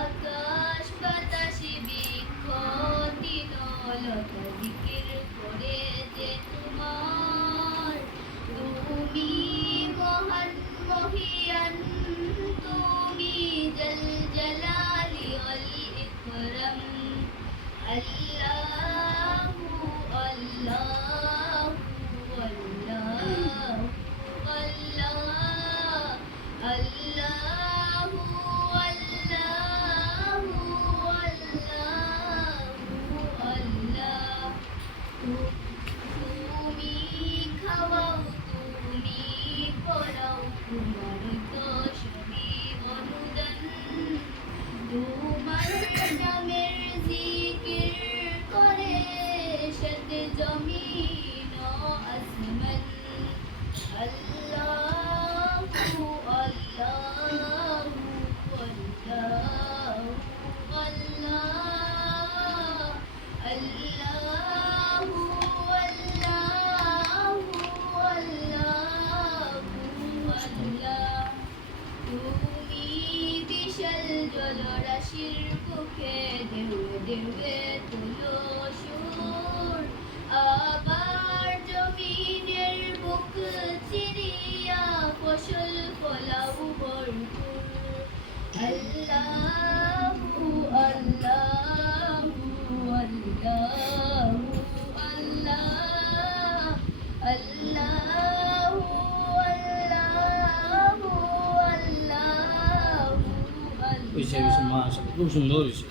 আকাশ বাতাসে বৃক্ষ তৃণলতা জিকির করে যে তোমার, তুমি মহান মহিয়ান, তুমি জল জালালি ওয়াল ইকরাম। আল্লাহু আল্লাহু আল্লাহু আল্লাহ, আল্লাহু আল্লাহু আল্লাহু আল্লাহ। তুমি খাওয়াও, তুমি পড়াও, তোমার তো সবই অনুদান। তোমার নামের জিকির করে সাথে জমিন ও আসমান। আল্লাহু আল্লাহু আল্লাহু আল্লাহ, আল্লাহু আল্লাহু আল্লাহু আল্লাহ। তুমি বিশাল জলরাশির বুকে ঢেউয়ে ঢেউয়ে তুলো সুর, আবার জমিনের বুক চিরিয়া ফসল ফলাও ভরপুর। আল্লাহু আল্লাহু আল্লাহু আল্লাহ, আল্লাহু আল্লাহু আল্লাহু হয়েছে আল্লাহ। মাশাআল্লাহ, খুব সুন্দর হয়েছে।